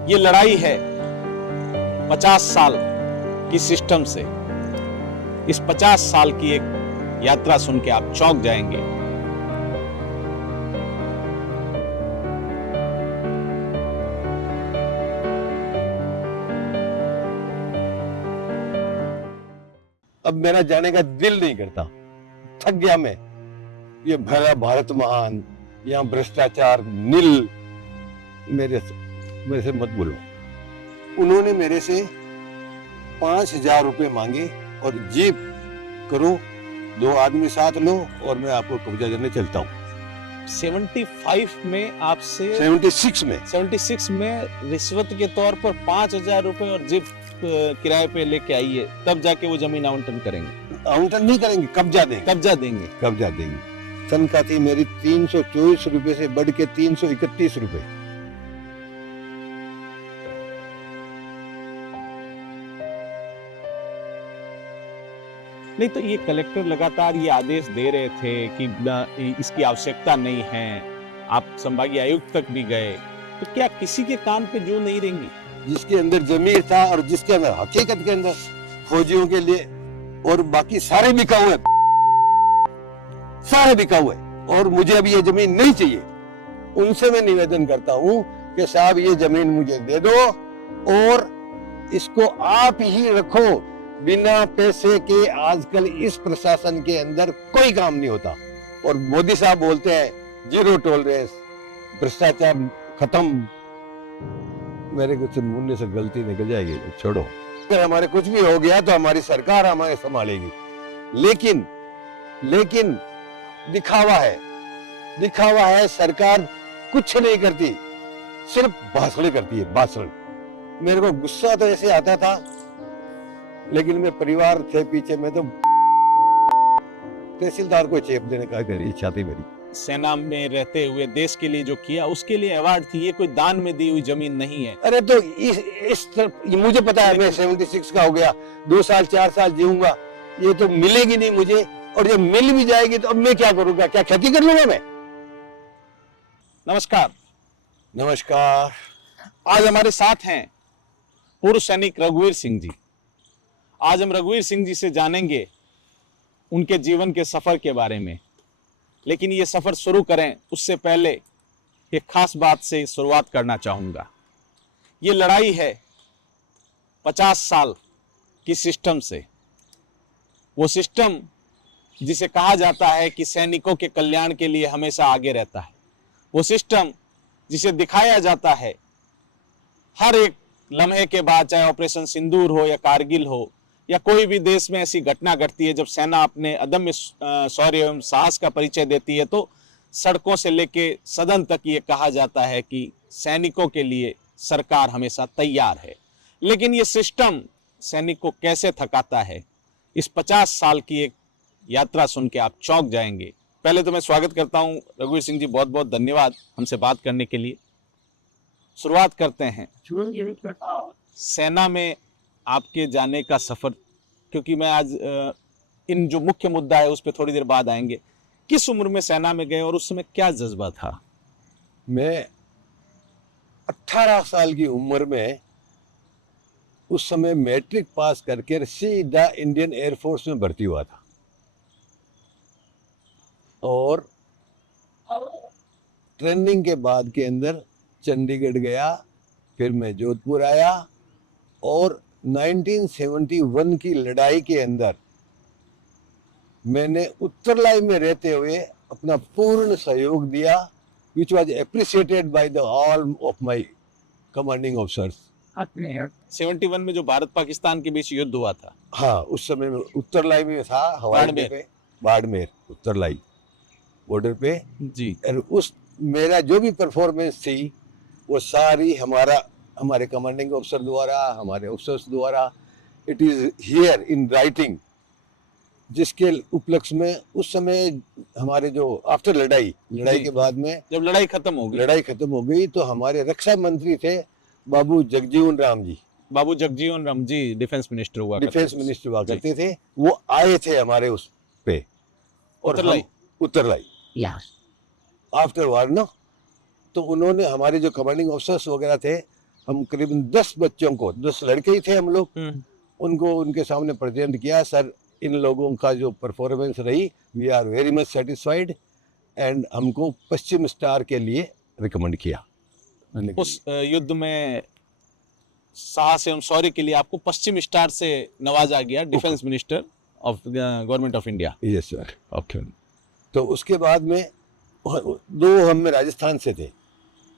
ये लड़ाई है 50 साल की सिस्टम से। इस 50 साल की एक यात्रा सुन के आप चौंक जाएंगे। अब मेरा जाने का दिल नहीं करता, थक गया मैं। ये भरा भारत महान, यहाँ भ्रष्टाचार नील, मेरे से मत बोलो। उन्होंने मेरे से 5,000 रुपए मांगे और जीप करो, 2 आदमी साथ लो और मैं आपको कब्जा देने चलता हूँ। 75 में आपसे 76 में रिश्वत के तौर पर 5,000 रुपए और जीप किराए पे लेके आइए, तब जाके वो जमीन आवंटन करेंगे। आवंटन नहीं करेंगे, कब्जा देंगे। तनख्वाह थी मेरी 324 रुपए से बढ़ के 331 रुपए। नहीं तो ये कलेक्टर लगातार ये आदेश दे रहे थे कि इसकी आवश्यकता नहीं है, आप संभागीय आयुक्त तक भी गए, तो क्या किसी के कान पे जू नहीं रहेंगी? जिसके अंदर जमीर था और जिसके अंदर हकीकत के अंदर फौजियों के लिए, और बाकी सारे बिकाऊ है, और मुझे अब ये जमीन नहीं चाहिए। उनसे मैं निवेदन करता हूँ कि साहब ये जमीन मुझे दे दो और इसको आप ही रखो। बिना पैसे के आजकल इस प्रशासन के अंदर कोई काम नहीं होता। और मोदी साहब बोलते हैं 0 टॉलरेंस, भ्रष्टाचार खत्म। मेरे कुछ मुन्ने से गलती निकल जाएगी, छोड़ो। अगर हमारे कुछ भी हो गया तो हमारी सरकार हमारे संभालेगी। लेकिन दिखावा है। सरकार कुछ नहीं करती, सिर्फ भाषण करती है, भाषण। मेरे को गुस्सा तो ऐसे आता था, लेकिन मैं परिवार थे पीछे, मैं तो तहसीलदार को चेप देने का इच्छा थी मेरी। सेना में रहते हुए देश के लिए जो किया उसके लिए अवार्ड थी, ये कोई दान में दी हुई जमीन नहीं है। अरे तो इस तरफ मुझे पता है, मैं 76 का हो गया, 2 साल 4 साल जीऊंगा, ये तो मिलेगी नहीं मुझे। और जब मिल भी जाएगी तो अब मैं क्या करूंगा? क्या खेती कर लूंगा मैं? नमस्कार। आज हमारे साथ हैं पूर्व सैनिक रघुवीर सिंह जी। आज हम रघुवीर सिंह जी से जानेंगे उनके जीवन के सफर के बारे में। लेकिन ये सफर शुरू करें उससे पहले एक खास बात से शुरुआत करना चाहूंगा। ये लड़ाई है 50 साल की सिस्टम से। वो सिस्टम जिसे कहा जाता है कि सैनिकों के कल्याण के लिए हमेशा आगे रहता है। वो सिस्टम जिसे दिखाया जाता है हर एक लम्हे के बाद, चाहे ऑपरेशन सिंदूर हो या कारगिल हो या कोई भी देश में ऐसी घटना घटती है जब सेना अपने अदम्य शौर्य एवं साहस का परिचय देती है, तो सड़कों से लेके सदन तक ये कहा जाता है कि सैनिकों के लिए सरकार हमेशा तैयार है। लेकिन ये सिस्टम सैनिक को कैसे थकाता है, इस 50 साल की एक यात्रा सुन के आप चौंक जाएंगे। पहले तो मैं स्वागत करता हूं रघुवीर सिंह जी, बहुत बहुत धन्यवाद हमसे बात करने के लिए। शुरुआत करते हैं सेना में आपके जाने का सफर, क्योंकि मैं आज इन जो मुख्य मुद्दा है उस पर थोड़ी देर बाद आएंगे। किस उम्र में सेना में गए और उस समय क्या जज्बा था? मैं 18 साल की उम्र में, उस समय मैट्रिक पास करके सीधा इंडियन एयरफोर्स में भर्ती हुआ था और ट्रेनिंग के बाद के अंदर चंडीगढ़ गया, फिर मैं जोधपुर आया और 1971 की लड़ाई के अंदर मैंने उत्तरलाई में रहते हुए अपना पूर्ण सहयोग दिया, which was appreciated by the all of my commanding officers. 71 में जो भारत पाकिस्तान के बीच युद्ध हुआ था? हाँ, उस समय में उत्तरलाई में था, हवाई अड्डे पे, बाड़मेर उत्तरलाई बॉर्डर पे जी। और उस मेरा जो भी परफॉर्मेंस थी वो सारी हमारे कमांडिंग ऑफिसर द्वारा, हमारे ऑफिसर्स द्वारा, it is here in writing, जिसके उपलक्ष्य में उस समय हमारे जो आफ्टर लड़ाई के बाद में जब लड़ाई खत्म हो गई तो हमारे रक्षा मंत्री थे बाबू जगजीवन राम जी, डिफेंस मिनिस्टर हुआ करते थे। वो आए थे हमारे उस पे और उत्तरलाई आफ्टर वार ना, तो उन्होंने हमारे जो कमांडिंग ऑफिसर्स वगैरह थे, हम करीबन 10 बच्चों को, 10 लड़के ही थे हम लोग, उनको उनके सामने प्रेजेंट किया। सर, इन लोगों का जो परफॉर्मेंस रही, we are very much satisfied, and हमको पश्चिम स्टार के लिए रिकमेंड किया। उस युद्ध में साहस एवं शौर्य के लिए आपको पश्चिम स्टार से नवाजा गया, defence minister of government of India. Yes sir. Okay. तो उसके बाद में 2 हम में राजस्थान से थे,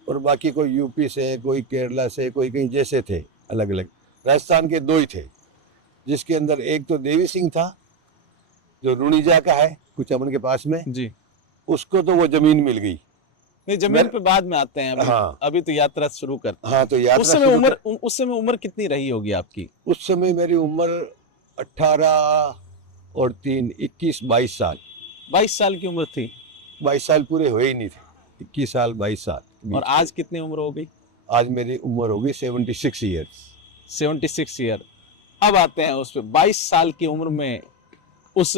और बाकी कोई यूपी से, कोई केरला से, कोई कहीं जैसे थे, अलग अलग। राजस्थान के 2 ही थे, जिसके अंदर एक तो देवी सिंह था, जो रुणीजा का है, कुचामन के पास में जी। उसको तो वो जमीन मिल गई। नहीं, जमीन पे बाद में आते हैं, हाँ, अभी तो यात्रा शुरू करते हैं। हाँ, तो यात्रा उस समय उम्र कितनी रही होगी आपकी? उस समय मेरी उम्र 18 और 3 21-22 साल। 22 साल की उम्र थी। 22 साल पूरे हुए ही नहीं थे, 21 साल 22 साल। और आज कितनी उम्र हो गई? आज मेरी उम्र हो गई 76 ईयर्स। 76 ईयर। अब आते हैं उस पे, 22 साल की उम्र में उस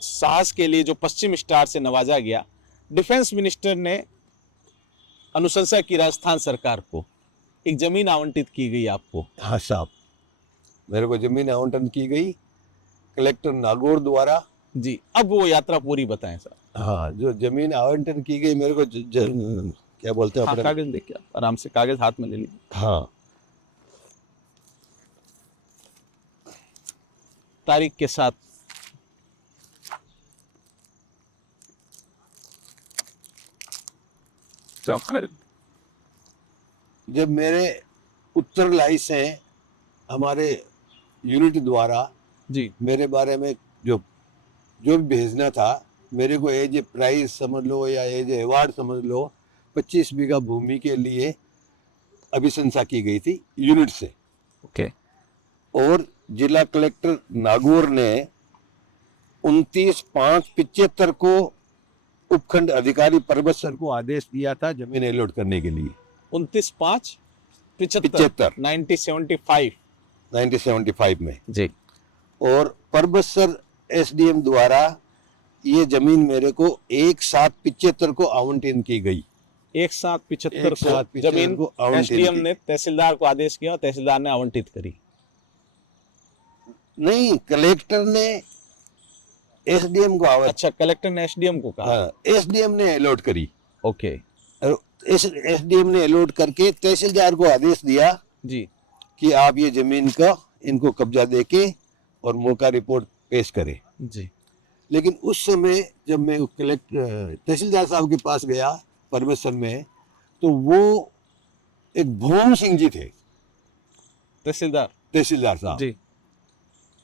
साहस के लिए जो पश्चिम स्टार से नवाजा गया, डिफेंस मिनिस्टर ने अनुशंसा की राजस्थान सरकार को, एक जमीन आवंटित की गई आपको। हाँ साहब, मेरे को जमीन आवंटन की गई कलेक्टर नागौर द्वारा। जी, अब वो यात्रा पूरी बताएं सर। हाँ, जो जमीन आवंटन की गई मेरे को क्या बोलते हैं, हाँ, कागज देखिए, आराम से कागज हाथ में ले लीजिए। हाँ, तारीख के साथ। जब मेरे उत्तरलाई से हमारे यूनिट द्वारा जी मेरे बारे में जो भी भेजना था, मेरे को एज ए प्राइज समझ लो या एज ए अवार्ड समझ लो, 25 बीघा भूमि के लिए अभिशंसा की गई थी यूनिट से। ओके। और जिला कलेक्टर नागौर ने 29/5/75 को उपखंड अधिकारी पर्वत सर को आदेश दिया था जमीन अलॉट करने के लिए। 29/5/75 1975 में जी। और पर्वत सर एसडीएम द्वारा ये जमीन मेरे को 1/7/75 को आवंटन की गई। 1/7/75 को जमीन को आवंटन एसडीएम की। ने तहसीलदार को आदेश किया और तहसीलदार ने आवंटित करी। नहीं, कलेक्टर ने एसडीएम को अच्छा, कलेक्टर ने एसडीएम को कहा। हाँ, एसडीएम ने अलॉट करी। ओके एसडीएम ने अलॉट करके तहसीलदार को आदेश दिया जी कि आप ये जमीन का इनको कब्जा देके और मौका रिपोर्ट पेश करें। जी। लेकिन उस समय जब मैं कलेक्टर तहसीलदार साहब के पास गया परमेश्वर में, तो वो एक भूम सिंह जी थे, तहसीलदार साहब जी।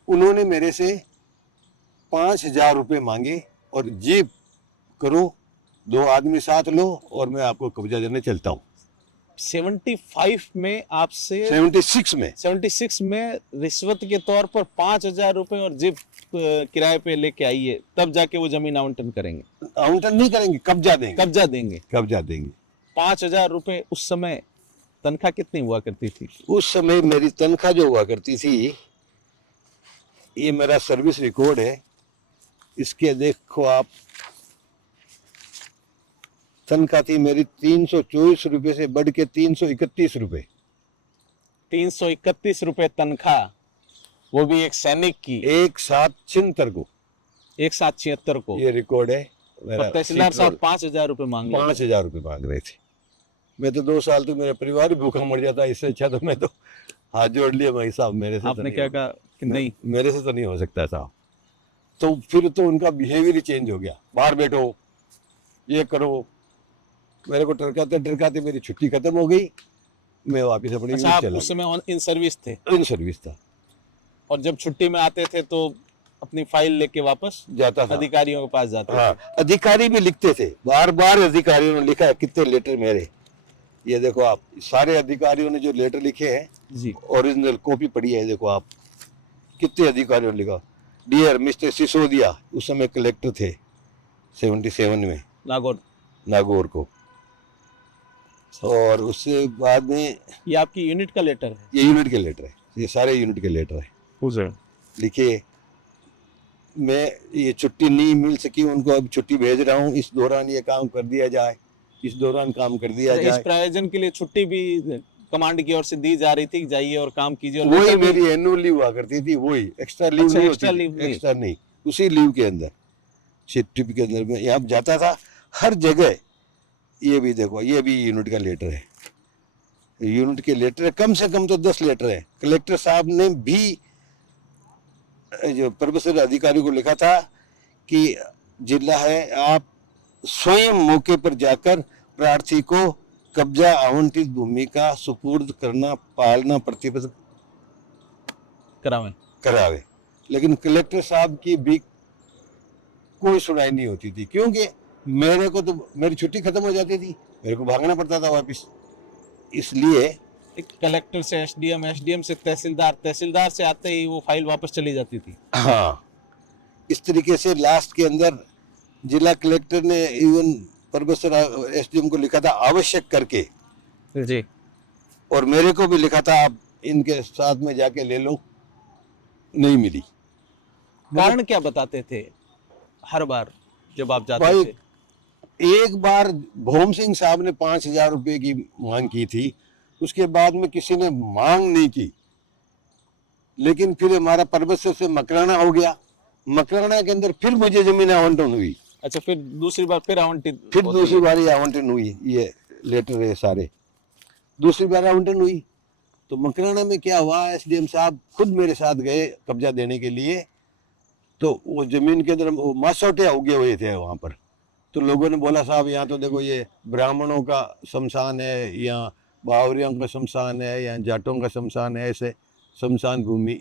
उन्होंने मेरे से 5,000 रुपये मांगे और जीप करो, 2 आदमी साथ लो और मैं आपको कब्जा देने चलता हूँ। 75 में आपसे 76 में रिश्वत के तौर पर 5,000 रुपए और जीप किराए पे लेके आइए, तब जाके वो जमीन आवंटन करेंगे। आवंटन नहीं करेंगे, कब्जा देंगे। 5,000 रुपए। उस समय तनख्वाह कितनी हुआ करती थी? उस समय मेरी तनख्वाह जो हुआ करती थी, ये मेरा सर्विस रिकॉर्ड है, इसके देखो आप, तनख्वाह थी मेरी 324 रुपये से बढ़ के 331 रुपये। 331 रुपए तनख्वाह, वो भी एक सैनिक की। 1/7/76 को। 1/7/76 को। ये रिकॉर्ड है मेरा। तहसीलदार साहब 5,000 रुपए मांग रहे थे। 5,000 रुपये मांग रहे थे। मैं तो 2 साल तो मेरा परिवार ही भूखा मर जाता, इससे अच्छा तो मैं तो हाथ जोड़ लिया भाई साहब, मेरे से आपने क्या कहा कि नहीं, मेरे से तो नहीं हो सकता साहब। तो फिर तो उनका बिहेवियर ही चेंज हो गया, बाहर बैठो, ये करो। मेरे को टरकाते मेरी छुट्टी खत्म हो गई, मैं वापस अपनी अच्छा, आप उस समय इन सर्विस थे? इन सर्विस था। और जब छुट्टी में आते थे तो अपनी फाइल लेके वापस जाता था, अधिकारियों के पास जाते हाँ, अधिकारी भी लिखते थे, बार अधिकारियों ने लिखा है, कितने लेटर मेरे, ये देखो आप, सारे अधिकारियों ने जो लेटर लिखे हैं जी, ओरिजिनल कॉपी पड़ी है, देखो आप, कितने अधिकारियों ने लिखा। डियर मिस्टर सिसोदिया, उस समय कलेक्टर थे 77 में नागौर को। और उससे बाद में ये आपकी यूनिट का लेटर है? ये यूनिट के लेटर है, ये सारे यूनिट के लेटर है। लिखिए, मैं ये छुट्टी नहीं मिल सकी उनको, अब छुट्टी भेज रहा हूँ, इस दौरान ये काम कर दिया जाए। इस दौरान काम कर दिया इस जाए। प्रयोजन के लिए छुट्टी भी कमांड की ओर से दी जा रही थी कि जाइए और काम कीजिए, और वही लेटर भी- मेरी एनुअल लीव हुआ करती थी, वही एक्स्ट्रा लीव अच्छा, नहीं एक्स्ट्रा होती लीव थी, नहीं। एक्स्ट्रा नहीं, उसी लीव के अंदर ट्रिप के अंदर मैं यहाँ जाता था हर जगह। ये भी देखो, ये भी यूनिट का लेटर है, यूनिट के लेटर है, कम से कम तो 10 लेटर है। कलेक्टर साहब ने भी जो प्रोफेसर अधिकारी को लिखा था कि जिला है, आप स्वयं मौके पर जाकर प्रार्थी को कब्जा आवंटित भूमि का सुपुर्द करना, पालना प्रतिबद्ध करावें। करावे। लेकिन कलेक्टर साहब की भी कोई सुनाई नहीं होती थी, क्योंकि मेरे को तो मेरी छुट्टी खत्म हो जाती थी, मेरे को भागना पड़ता था वापस। इसलिए एक कलेक्टर से एसडीएम, एसडीएम से तहसीलदार, तहसीलदार से आते ही वो फाइल वापस चली जाती थी। हाँ, इस तरीके से लास्ट के अंदर जिला कलेक्टर ने इवन प्रोफेसर एसडीएम को लिखा था आवश्यक करके, जी, और मेरे को भी लिखा था आप इनके साथ में जाके ले लो, नहीं मिली। कारण क्या बताते थे हर बार जब आप जाते भाई, थे? एक बार भोम सिंह साहब ने 5,000 रुपए की मांग की थी, उसके बाद में किसी ने मांग नहीं की। लेकिन फिर हमारा परबत से मकराना हो गया, मकराना के अंदर फिर मुझे जमीन आवंटन हुई, अच्छा, फिर दूसरी बार फिर आवंटित फिर होती दूसरी है। बार आवंटन हुई। ये लेटर है सारे, दूसरी बार आवंटन हुई। तो मकराना में क्या हुआ, एसडीएम साहब खुद मेरे साथ गए कब्जा देने के लिए। तो वो जमीन के अंदर वो मासौटे उगे हुए थे वहां पर। तो लोगों ने बोला साहब यहाँ तो देखो ये ब्राह्मणों का शमशान है, या बावरियों का शमशान है, या जाटों का शमशान है, ऐसे शमशान भूमि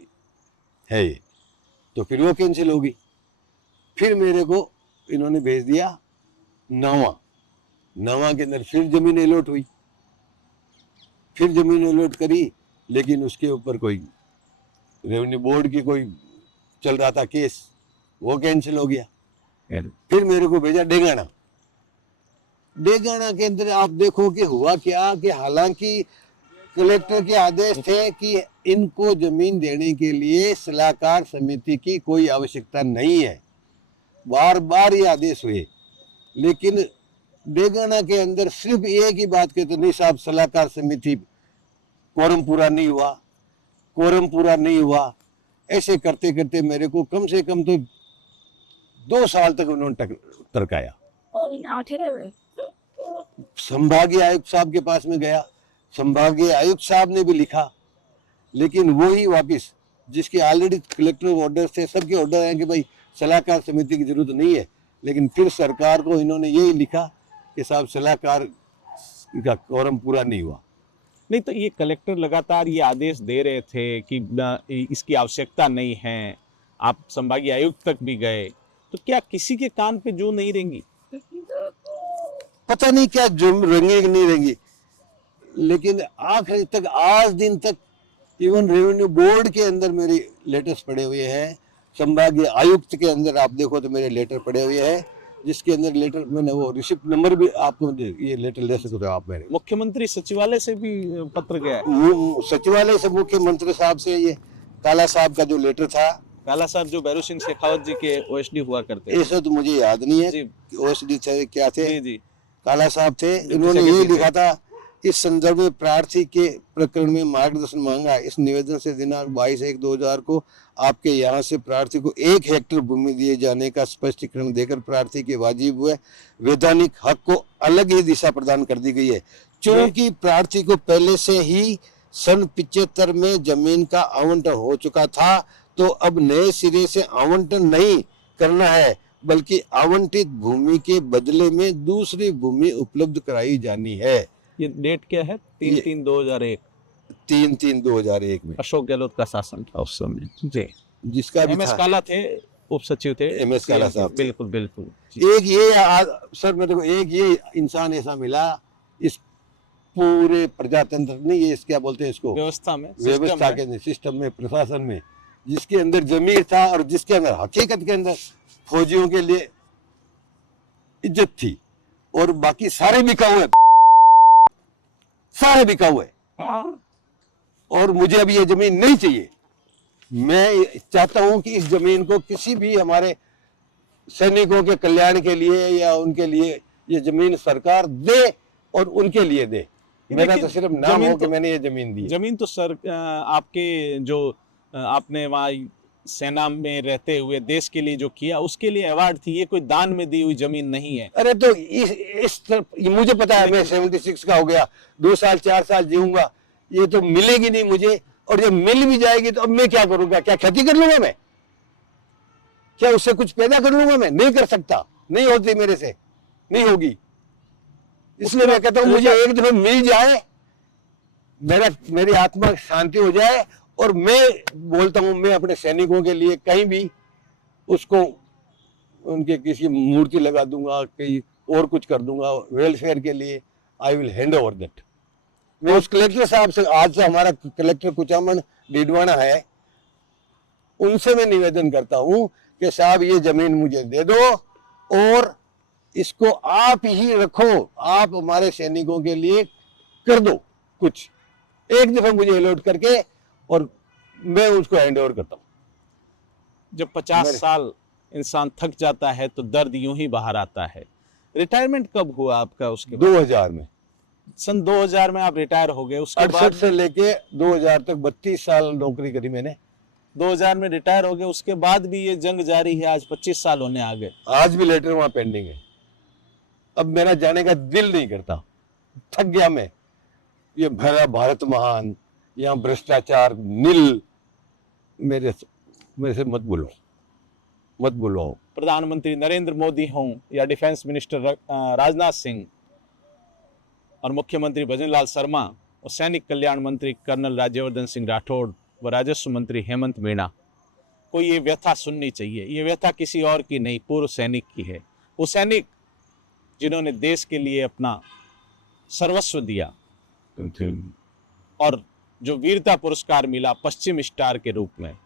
है ये। तो फिर वो कैंसिल होगी। फिर मेरे को इन्होंने भेज दिया नवा, नवा के अंदर फिर जमीन अलॉट हुई, फिर जमीन अलॉट करी, लेकिन उसके ऊपर कोई रेवेन्यू बोर्ड की कोई चल रहा था केस, वो कैंसिल हो गया। फिर मेरे को भेजा डेगाना। डेगाना के अंदर आप देखो कि हुआ क्या, कि हालांकि कलेक्टर के आदेश थे कि इनको जमीन देने के लिए सलाहकार समिति की कोई आवश्यकता नहीं है, बार बार ये आदेश हुए, लेकिन डेगाना के अंदर सिर्फ एक ही बात कहते, नहीं साहब सलाहकार समिति कोरम पूरा नहीं हुआ, कोरम पूरा नहीं हुआ। ऐसे करते करते मेरे को कम से कम तो 2 साल तक उन्होंने टरकाया। संभागीय आयुक्त साहब के पास में गया, संभागीय आयुक्त साहब ने भी लिखा, लेकिन वो ही वापिस, जिसके ऑलरेडी कलेक्टर ऑर्डर थे, सबके ऑर्डर हैं कि भाई सलाहकार समिति की जरूरत नहीं है, लेकिन फिर सरकार को इन्होंने यही लिखा कि साहब सलाहकार का कोरम पूरा नहीं हुआ। नहीं तो ये कलेक्टर लगातार ये आदेश दे रहे थे कि इसकी आवश्यकता नहीं है, आप संभागीय आयुक्त तक भी गए, तो क्या किसी के कान पे जू नहीं रहेंगी? पता नहीं क्या जुर्म रहेंगे कि नहीं रहेंगी, लेकिन आखिरी तक, आज दिन तक इवन रेवेन्यू बोर्ड के अंदर मेरे लेटर्स पड़े हुए हैं, संभागीय आयुक्त के अंदर आप देखो तो मेरे लेटर पड़े हुए हैं, जिसके अंदर लेटर मैंने वो रिसिप्ट नंबर भी आपको ये लेटर ले सकते हो आप। मेरे मुख्यमंत्री सचिवालय से भी पत्र गया है? सचिवालय से मुख्यमंत्री साहब से ये काला साहब का जो लेटर था, काला साहब जो भैरू सिंह शेखावत जी के ओएसडी हुआ करते थे। ऐसा तो मुझे याद नहीं है जी। ओएसडी थे क्या थे, जी जी, काला साहब थे। इन्होंने ये लिखा था, इस संदर्भ में प्रार्थी के प्रकरण में मार्गदर्शन मांगा। इस निवेदन से दिनांक 22/1/2000 को आपके यहाँ से प्रार्थी को 1 हेक्टेयर भूमि दिए जाने का स्पष्टीकरण देकर प्रार्थी के वाजिब हुए वैधानिक हक को अलग ही दिशा प्रदान कर दी गई है। चूंकि प्रार्थी को पहले से ही सन 75 में जमीन का आवंटन हो चुका था, तो अब नए सिरे से आवंटन नहीं करना है, बल्कि आवंटित भूमि के बदले में दूसरी भूमि उपलब्ध कराई जानी है। ये डेट क्या है? 3/3/2001, 3/3/2001 में अशोक गहलोत का शासन था उस समय। जी, जिसका भी एमएस था, काला थे, उप सचिव थे। MS काला साहब थे। बिल्कुल बिल्कुल। एक ये सर मेरे को एक ये इंसान ऐसा मिला इस पूरे प्रजातंत्र नहीं, ये क्या बोलते हैं इसको, व्यवस्था में, व्यवस्था के सिस्टम में, प्रशासन में, जिसके अंदर जमीर था और जिसके अंदर हकीकत के अंदर फौजियों के लिए इज्जत थी, और बाकी सारे बिका हुए, सारे बिका हुए। और मुझे अब ये जमीन नहीं चाहिए। मैं चाहता हूं कि इस जमीन को किसी भी हमारे सैनिकों के कल्याण के लिए या उनके लिए ये जमीन सरकार दे और उनके लिए दे। मेरा देखिए, तो सिर्फ नाम जमीन हो कि तो- मैंने ये जमीन दी है। जमीन तो सर आपके जो आपने वहाँ सेना में रहते हुए देश के लिए जो किया उसके लिए अवार्ड थी, ये कोई दान में दी हुई जमीन नहीं है। अरे तो इस तरफ ये मुझे पता है, मैं 76 का हो गया, 2 साल 4 साल जीऊंगा, ये तो मिलेगी नहीं मुझे। और जब मिल भी जाएगी तो अब मैं क्या करूंगा? क्या खेती कर लूंगा मैं? क्या उससे कुछ पैदा कर लूंगा मैं? नहीं कर सकता, नहीं होती मेरे से, नहीं होगी। इसलिए मैं कहता हूं मुझे एक दफा मिल जाए, मेरी आत्मा शांति हो जाए, और मैं बोलता हूं मैं अपने सैनिकों के लिए कहीं भी उसको उनके किसी मूर्ति लगा दूंगा, कहीं और कुछ कर दूंगा वेलफेयर के लिए। I will hand over that. मैं उस कलेक्टर साहब से, आज से हमारा कलेक्टर कुचामन डीडवाना है, उनसे मैं निवेदन करता हूं कि साहब ये जमीन मुझे दे दो और इसको आप ही रखो, आप हमारे सैनिकों के लिए कर दो कुछ, एक दफा मुझे अलॉट करके, और मैं उसको हैंड ओवर करता हूं। जब 50 साल इंसान थक जाता है तो दर्द यूं ही बाहर आता है। रिटायरमेंट कब हुआ आपका? उसके बाद 2000 में, सन 2000 में आप रिटायर हो गए। उसके 68 बाद से लेके 2000 तक 32 साल नौकरी करी मैंने। 2000 में रिटायर हो गए, उसके बाद भी ये जंग जारी है, आज 25 साल होने आ गए। आज भी लेटर वहां पेंडिंग है। अब मेरा जाने का दिल नहीं करता, थक गया मैं। ये भरा भारत महान, यहाँ भ्रष्टाचार नील, मेरे से मत बोलो, मत बुलवाओ। प्रधानमंत्री नरेंद्र मोदी हों या डिफेंस मिनिस्टर राजनाथ सिंह और मुख्यमंत्री भजनलाल शर्मा और सैनिक कल्याण मंत्री कर्नल राज्यवर्धन सिंह राठौड़ व राजस्व मंत्री हेमंत मीणा को ये व्यथा सुननी चाहिए। ये व्यथा किसी और की नहीं, पूर्व सैनिक की है। वो सैनिक जिन्होंने देश के लिए अपना सर्वस्व दिया और जो वीरता पुरस्कार मिला पश्चिम स्टार के रूप में।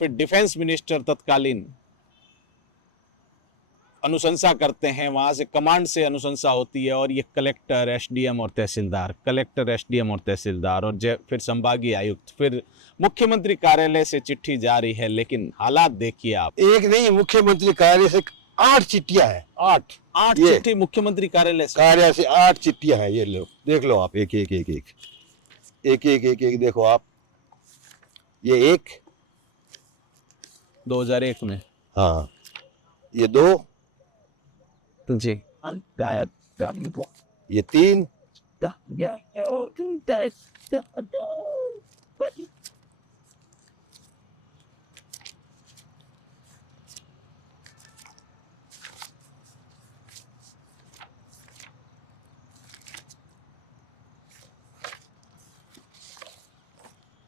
फिर डिफेंस मिनिस्टर तत्कालीन अनुशंसा करते हैं, वहां से कमांड से अनुशंसा होती है, और ये कलेक्टर, एसडीएम और तहसीलदार, कलेक्टर, एसडीएम और तहसीलदार, और फिर संभागीय आयुक्त, फिर मुख्यमंत्री कार्यालय से चिट्ठी जारी है। लेकिन हालात देखिए आप, एक नहीं, मुख्यमंत्री कार्यालय से 8 चिट्ठियां हैं, 8 8 चिट्ठी मुख्यमंत्री कार्यालय से, कार्यालय से 8 चिट्ठियां हैं। ये लो, देख लो आप, एक एक एक एक एक एक एक एक देखो आप, ये एक 2001 में, हाँ, ये 2, जी, ये 3,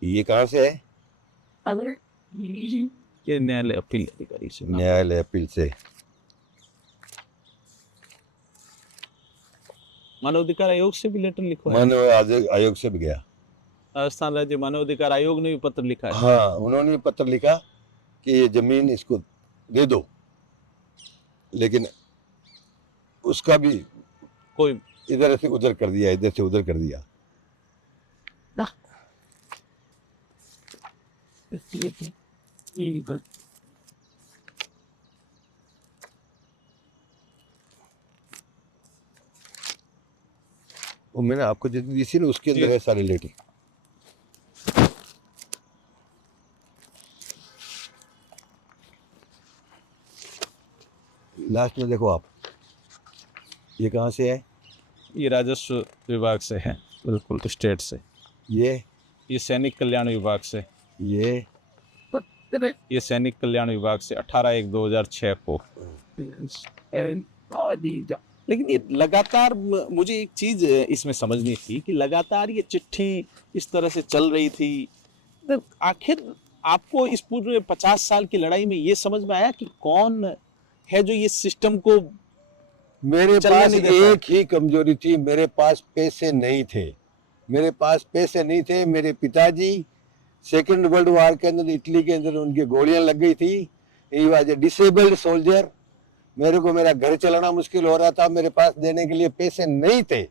ये कहाँ से है? ये न्यायालय अपील अधिकारी से। न्यायालय अपील से। मानवाधिकार आयोग से भी लेटर लिखा है। मानव आयोग से भी गया। राजस्थान राज्य मानवाधिकार आयोग ने भी पत्र लिखा है। हाँ, उन्होंने भी पत्र लिखा कि ये जमीन इसको दे दो, लेकिन उसका भी कोई इधर से उधर कर दिया, इधर से उधर कर दिया। वो मैंने आपको जो दी थी ना, उसके अंदर है सारे लेटर। लास्ट में देखो आप, ये कहाँ से है? ये राजस्व विभाग से है, बिल्कुल स्टेट से। ये सैनिक कल्याण विभाग से, ये सैनिक कल्याण विभाग से 18/1/2006 को। लेकिन ये लगातार, मुझे एक चीज इसमें समझनी थी कि लगातार ये चिट्ठी इस तरह से चल रही थी, तो आखिर आपको इस पूरे 50 साल की लड़ाई में ये समझ में आया कि कौन है जो ये सिस्टम को मेरे चलने पास नहीं देता? एक ही कमजोरी थी, मेरे पास पैसे नहीं थे। मेरे पास पैसे नहीं थे। मेरे पिताजी सेकेंड वर्ल्ड वॉर के अंदर, इटली के अंदर उनकी गोलियां लग गई थी। He was a disabled soldier. मेरे को मेरा घर चलाना मुश्किल हो रहा था, मेरे पास देने के लिए पैसे नहीं थे।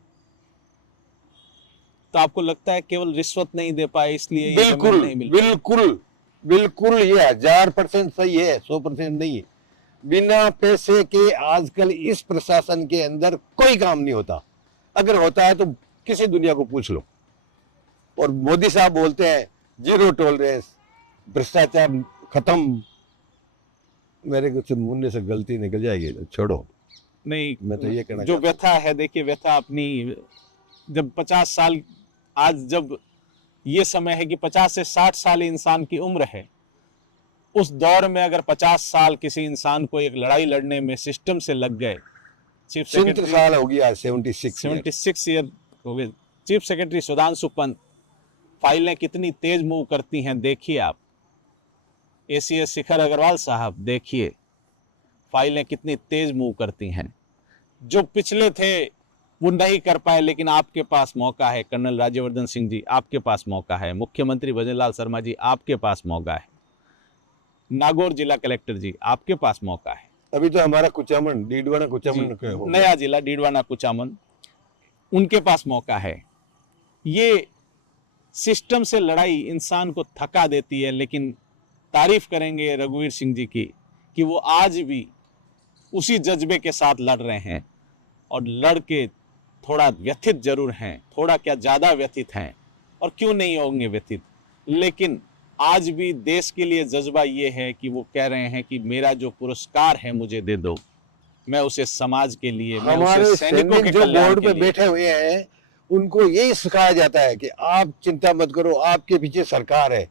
तो आपको लगता है केवल रिश्वत नहीं दे पाए इसलिए ये जमीन बिल्कुल नहीं मिल? बिल्कुल बिल्कुल, ये 1000% सही है, 100% नहीं है। बिना पैसे के आजकल इस प्रशासन के अंदर कोई काम नहीं होता। अगर होता है तो किसी दुनिया को पूछ लो। और मोदी साहब बोलते हैं जीरो टॉलरेंस, भ्रष्टाचार खत्म। मेरे कुछ मुंह से गलती निकल जाएगी तो छोड़ो। नहीं, मैं तो ये कहना जो चाहता व्यथा है, देखिए व्यथा अपनी, जब 50 साल, आज जब ये समय है कि 50 से 60 साल इंसान की उम्र है, उस दौर में अगर 50 साल किसी इंसान को एक लड़ाई लड़ने में सिस्टम से लग गए, चीफ 70 सेक्रेटरी साल हो गया, 76 76 ईयर हो गए, चीफ सेक्रेटरी सुधांशु पंत, फाइलें कितनी तेज मूव करती हैं देखिए आप। एसीएस शिखर अग्रवाल साहब देखिए, फाइलें कितनी तेज मूव करती हैं। जो पिछले थे वो नहीं कर पाए, लेकिन आपके पास मौका है। कर्नल राज्यवर्धन सिंह जी, आपके पास मौका है। मुख्यमंत्री भजनलाल शर्मा जी, आपके पास मौका है। नागौर जिला कलेक्टर जी, आपके पास मौका है। अभी तो हमारा कुचामन, डीडवाना कुचामन जी, हो गया। नया जिला डीडवाना कुचामन, उनके पास मौका है। ये सिस्टम से लड़ाई इंसान को थका देती है, लेकिन तारीफ करेंगे रघुवीर सिंह जी की कि वो आज भी उसी जज्बे के साथ लड़ रहे हैं, और लड़ के थोड़ा व्यथित जरूर हैं, थोड़ा क्या ज़्यादा व्यथित हैं, और क्यों नहीं होंगे व्यथित, लेकिन आज भी देश के लिए जज्बा ये है कि वो कह रहे हैं कि मेरा जो पुरस्कार है मुझे दे दो, मैं उसे समाज के लिए, मैं हमारे उसे सैनिकों सैनिक के जो कल्याण बोर्ड के पे लिए। बैठे हुए हैं उनको यही सिखाया जाता है कि आप चिंता मत करो, आपके पीछे सरकार है,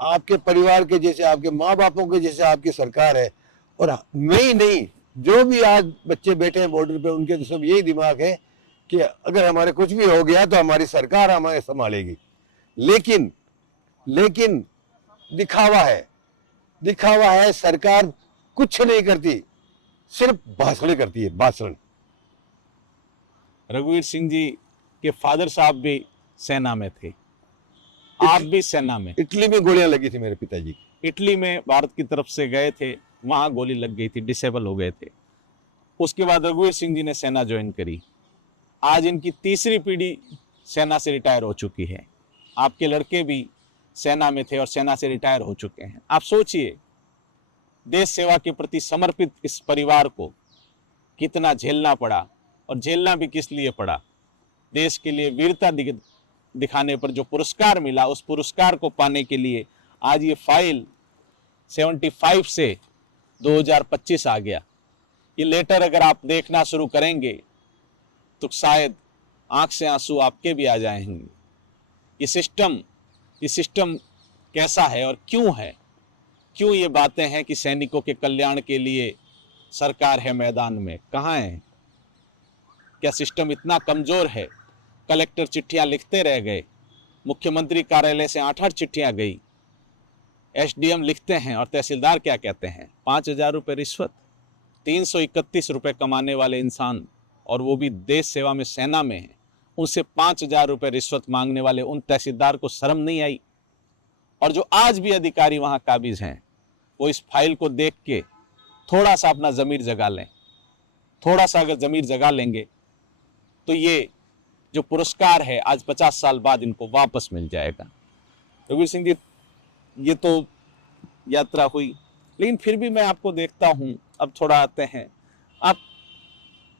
आपके परिवार के जैसे, आपके माँ बापों के जैसे आपकी सरकार है। और मैं ही नहीं, जो भी आज बच्चे बैठे हैं बॉर्डर पे, उनके तो सब यही दिमाग है कि अगर हमारे कुछ भी हो गया तो हमारी सरकार हमारे संभालेगी। लेकिन दिखावा है। सरकार कुछ नहीं करती, सिर्फ भाषण करती है, भाषण। रघुवीर सिंह जी के फादर साहब भी सेना में थे, आप भी सेना में। इटली में गोलियां लगी थी मेरे पिताजी की। इटली में भारत की तरफ से गए थे, वहां गोली लग गई थी, डिसेबल हो गए थे। उसके बाद रघुवीर सिंह जी ने सेना ज्वाइन करी। आज इनकी तीसरी पीढ़ी सेना से रिटायर हो चुकी है। आपके लड़के भी सेना में थे और सेना से रिटायर हो चुके हैं। आप सोचिए, देश सेवा के प्रति समर्पित इस परिवार को कितना झेलना पड़ा, और झेलना भी किस लिए पड़ा, देश के लिए वीरता दिखाने पर जो पुरस्कार मिला, उस पुरस्कार को पाने के लिए आज ये फाइल 75 से 2025 आ गया। ये लेटर अगर आप देखना शुरू करेंगे तो शायद आंख से आंसू आपके भी आ जाएंगे। ये सिस्टम कैसा है और क्यों है, क्यों ये बातें हैं कि सैनिकों के कल्याण के लिए सरकार है मैदान में, कहाँ है? क्या सिस्टम इतना कमजोर है? कलेक्टर चिट्ठियां लिखते रह गए, मुख्यमंत्री कार्यालय से 8-8 चिट्ठियां गई, एसडीएम लिखते हैं और तहसीलदार क्या कहते हैं, 5,000 रुपये रिश्वत। 331 रुपये कमाने वाले इंसान, और वो भी देश सेवा में, सेना में है, उनसे 5,000 रुपये रिश्वत मांगने वाले उन तहसीलदार को शर्म नहीं आई? और जो आज भी अधिकारी वहाँ काबिज हैं, वो इस फाइल को देख के थोड़ा सा अपना ज़मीर जगा लें। थोड़ा सा अगर ज़मीर जगा लेंगे तो ये जो पुरस्कार है आज 50 साल बाद इनको वापस मिल जाएगा। रघुवीर सिंह जी, ये तो यात्रा हुई, लेकिन फिर भी मैं आपको देखता हूँ, अब थोड़ा आते हैं, आप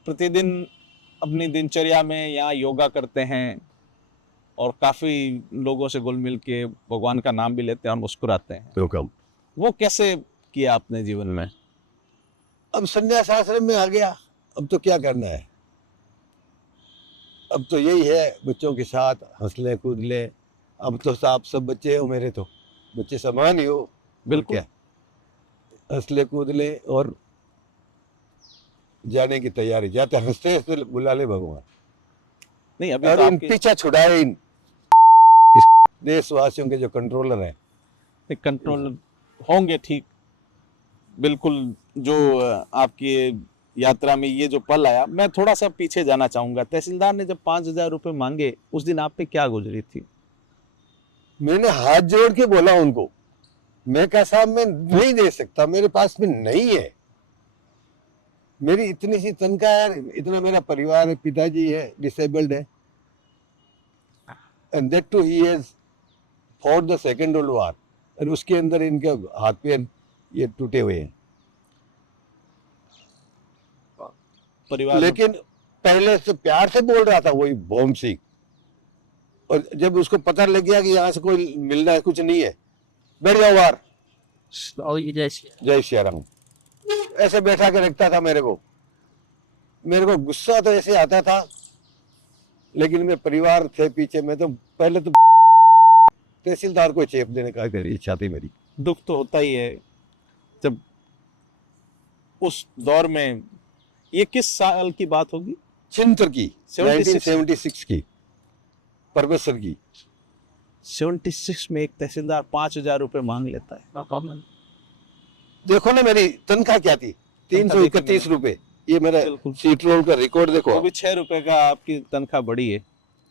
प्रतिदिन अपनी दिनचर्या में यहाँ योगा करते हैं और काफ़ी लोगों से घुल मिल के भगवान का नाम भी लेते हैं और मुस्कुराते हैं। तो कम वो कैसे किया आपने जीवन में? अब संन्यास आश्रम में आ गया, अब तो क्या करना है, अब तो यही है, बच्चों के साथ हंस ले कूद ले। अब तो आप सब बच्चे हो, मेरे तो बच्चे समान ही हो, बिल्कुल। क्या हंस ले कूद ले और जाने की तैयारी, जाते हंसते हंसते बुला ले भगवान। नहीं, अभी और तो इन आपके पीछा छुड़ाए इन इस देशवासियों के जो कंट्रोलर हैं। कंट्रोल होंगे, ठीक, बिल्कुल। जो आपकी यात्रा में ये जो पल आया, मैं थोड़ा सा पीछे जाना चाहूंगा। तहसीलदार ने जब 5,000 रुपये मांगे, उस दिन आप पे क्या गुजरी थी? मैंने हाथ जोड़ के बोला उनको, मैं कहा साहब मैं नहीं दे सकता, मेरे पास में नहीं है, मेरी इतनी सी तनख्वाह है, इतना मेरा परिवार है, पिताजी है डिसेबल्ड है, and that too he has fought the second world war, और उसके अंदर इनके हाथ पैर ये टूटे हुए हैं। परिवार लेकिन पहले से प्यार से बोल रहा था वही भोम सिंह, और जब उसको पता लग गया कि यहाँ से कोई मिलना है कुछ नहीं है, बैठ जाओ बाहर, जय श्री राम, ऐसे बैठा के रखता था मेरे को गुस्सा तो ऐसे आता था, लेकिन मैं परिवार थे पीछे, मैं तो पहले तो तहसीलदार को चेप देने का इच्छा थी मेरी। दुख तो होता ही है जब उस दौर में। ये किस साल की बात होगी? 76 की, 76 1976 की, परमेश्वर की। 76 में एक तहसीलदार 5,000 रुपए मांग लेता है। देखो ना मेरी तनख्वाह क्या थी, 331 रुपए। ये मेरा बिल्कुल। सीट रोल का रिकॉर्ड देखो, वो भी 6 रुपए का आपकी तनख्वाह बढ़ी है।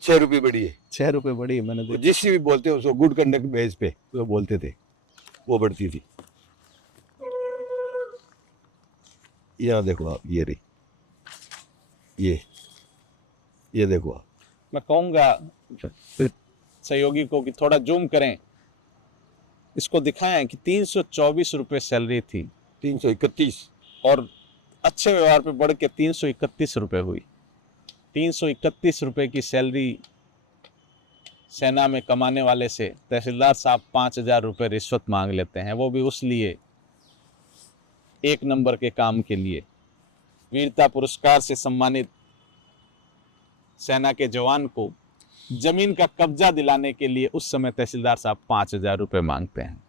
6 रुपए बढ़ी है। 6 रुपए बढ़ी है, मैंने देखा। जिससे भी बोलते हैं उसको गुड कंडक्ट बेस पे वो बोलते थे, वो बढ़ती थी। यहाँ देखो आप, ये रही, ये देखो आप। मैं कहूंगा सहयोगी को कि थोड़ा जूम करें, इसको दिखाएं कि 324 रुपए सैलरी थी 331 और अच्छे व्यवहार पे बढ़ के 331 रुपए हुई। 331 रुपए की सैलरी सेना में कमाने वाले से तहसीलदार साहब 5,000 रुपए रिश्वत मांग लेते हैं, वो भी उस लिए 1 नंबर के काम के लिए। वीरता पुरस्कार से सम्मानित सेना के जवान को जमीन का कब्जा दिलाने के लिए उस समय तहसीलदार साहब 5,000 रुपए मांगते हैं।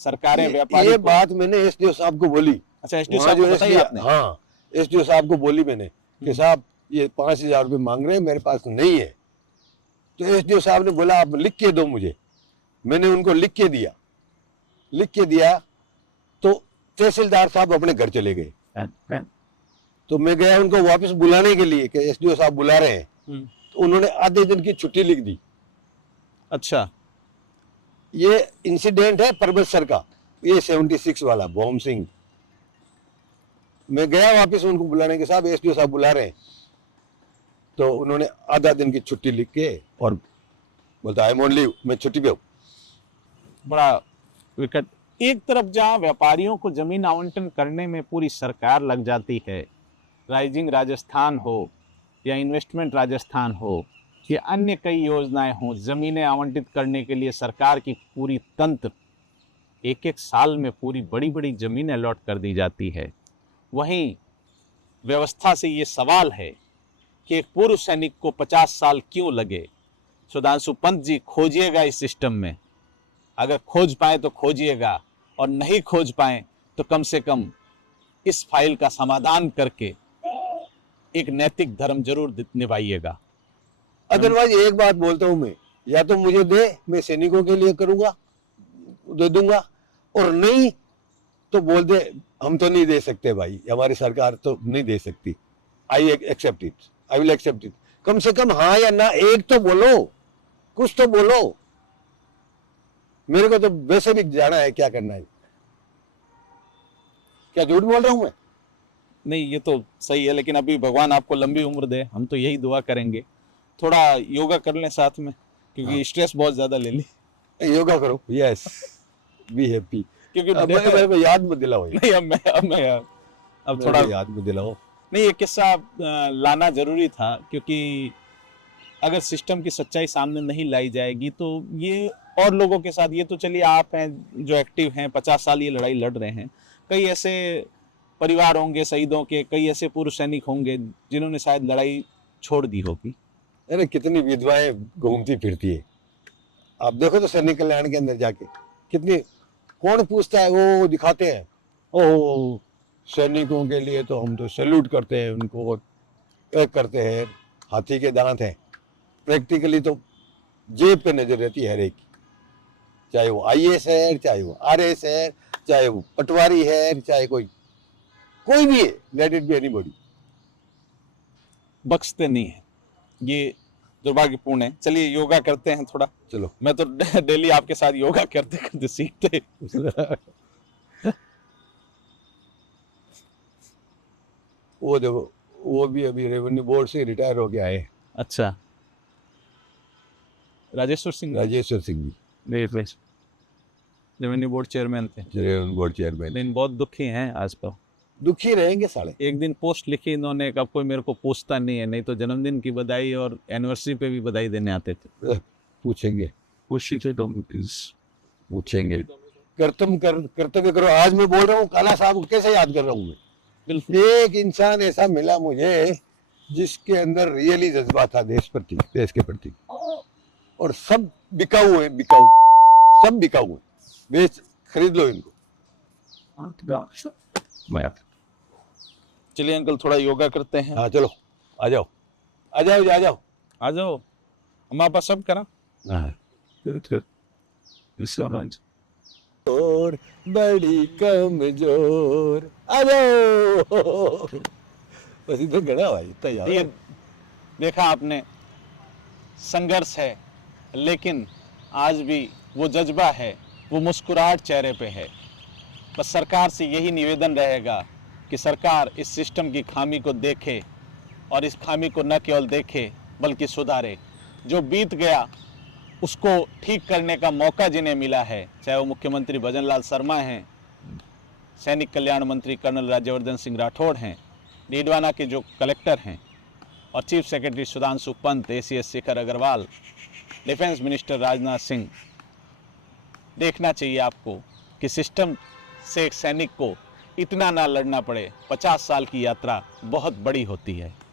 सरकारें व्यापारी ये बात मैंने एसडीओ साहब को बोली। अच्छा, एसडीओ वहाँ साहब जो को बताइए SDO आपने? हाँ, एसडीओ साहब को बोली मैंने कि साहब ये 5,000 रुपये मांग रहे हैं, मेरे पास नहीं है। तो एसडीओ साहब ने बोला आप लिख के दो मुझे। मैंने उनको लिख के दिया तो तहसीलदार साहब अपने घर चले गए। तो मैं गया उनको वापस बुलाने के लिए कि एसडीओ साहब बुला रहे हैं। तो उन्होंने आधे दिन की छुट्टी लिख दी। अच्छा, ये इंसिडेंट है परमेश्वर का, ये 76 वाला भोम सिंह। मैं गया वापस उनको बुलाने के, साहब एसडीओ साहब बुला रहे हैं। तो उन्होंने आधा दिन की छुट्टी लिख के और बोलता आई एम ऑन लीव, मैं छुट्टी पे हूँ। बड़ा विकट। एक तरफ जहां व्यापारियों को जमीन आवंटन करने में पूरी सरकार लग जाती है, राइजिंग राजस्थान हो या इन्वेस्टमेंट राजस्थान हो या अन्य कई योजनाएं हों, जमीनें आवंटित करने के लिए सरकार की पूरी तंत्र 1-1 साल में पूरी बड़ी बड़ी जमीनें अलॉट कर दी जाती है। वहीं व्यवस्था से ये सवाल है कि एक पूर्व सैनिक को 50 साल क्यों लगे। सुधांशु पंत जी, खोजिएगा इस सिस्टम में, अगर खोज पाए तो खोजिएगा, और नहीं खोज पाए तो कम से कम इस फाइल का समाधान करके एक नैतिक धर्म जरूर निभाइएगा। अदरवाइज एक बात बोलता हूँ मैं, या तो मुझे दे, मैं सैनिकों के लिए करूंगा, दे दूंगा, और नहीं तो बोल दे हम तो नहीं दे सकते भाई, हमारी सरकार तो नहीं दे सकती। I accept it, I will accept it. कम से कम हाँ या ना एक तो बोलो, कुछ तो बोलो। मेरे को तो वैसे भी जाना है, क्या करना है। क्या झूठ बोल रहा हूं मैं? नहीं, ये तो सही है, लेकिन अभी भगवान आपको लंबी उम्र दे, हम तो यही दुआ करेंगे। थोड़ा योगा कर लें साथ में, क्योंकि स्ट्रेस बहुत ज्यादा ले ली। योगा करो, यस, बी हैप्पी। क्योंकि अब याद मत दिलाओ। नहीं, अब थोड़ा याद मत दिलाओ। नहीं, ये किस्सा लाना जरूरी था, क्योंकि अगर सिस्टम की सच्चाई सामने नहीं लाई जाएगी तो ये और लोगों के साथ, ये तो चलिए आप हैं जो एक्टिव हैं, 50 साल ये लड़ाई लड़ रहे हैं, कई ऐसे परिवार होंगे शहीदों के, कई ऐसे पूर्व सैनिक होंगे जिन्होंने शायद लड़ाई छोड़ दी होगी। अरे कितनी विधवाएं घूमती फिरती है, आप देखो तो सैनिक कल्याण के अंदर जाके कितनी, कौन पूछता है, वो दिखाते हैं ओ सैनिकों के लिए तो हम तो सैल्यूट करते हैं, उनको एक करते हैं, हाथी के दांत हैं। प्रैक्टिकली तो जेब पे नजर रहती है हर एक, चाहे वो आईएएस है, चाहे वो आरएस है, चाहे वो पटवारी है, चाहे कोई भी है, लेट इट बी एनीबॉडी। बख्शते नहीं है, ये दुर्भाग्यपूर्ण है। चलिए योगा करते हैं थोड़ा। चलो, मैं तो डेली आपके साथ योगा करते करते सीखते। वो देखो, वो भी अभी रेवेन्यू बोर्ड से रिटायर हो गया है। अच्छा, Rajeshwar Singh ji revenue board chairman थे, रेवेन्यू बोर्ड चेयरमैन। लेकिन बहुत दुखी हैं आज तो। दुखी रहेंगे साले। एक दिन पोस्ट लिखी इन्होंने, अब कोई मेरे को पूछता नहीं है, नहीं तो जन्मदिन की बधाई और एनिवर्सरी पे भी बधाई देने आते थे। पूछेंगे पूछेंगे। कर्तव्य करो। आज मैं बोल रहा हूँ काला साहब को कैसे याद कर रहा हूँ मैं। बिल्कुल। एक इंसान ऐसा मिला मुझे जिसके अंदर रियली जज्बा था देश के प्रति, और सब बिकाऊ है, सब बिकाऊ है। बेच खरीद लो इनको। चलिए अंकल थोड़ा योगा करते हैं। हाँ चलो, आ जाओ आ जाओ आ जाओ आ जाओ, हमारे पास सब करा। और बड़ी कमजोर, आ जाओ। बस इधर गड़ा भाई तैयार। ये देखा आपने, संघर्ष है, लेकिन आज भी वो जज्बा है, वो मुस्कुराहट चेहरे पे है। बस सरकार से यही निवेदन रहेगा कि सरकार इस सिस्टम की खामी को देखे, और इस खामी को न केवल देखे बल्कि सुधारे। जो बीत गया उसको ठीक करने का मौका जिन्हें मिला है, चाहे वो मुख्यमंत्री भजन लाल शर्मा हैं, सैनिक कल्याण मंत्री कर्नल राज्यवर्धन सिंह राठौड़ हैं, डीडवाना के जो कलेक्टर हैं, और chief secretary Sudhanshu Pant, ACS Shekhar Agrawal, defence minister Rajnath Singh. देखना चाहिए आपको कि सिस्टम से एक सैनिक को इतना ना लड़ना पड़े। 50 साल की यात्रा बहुत बड़ी होती है।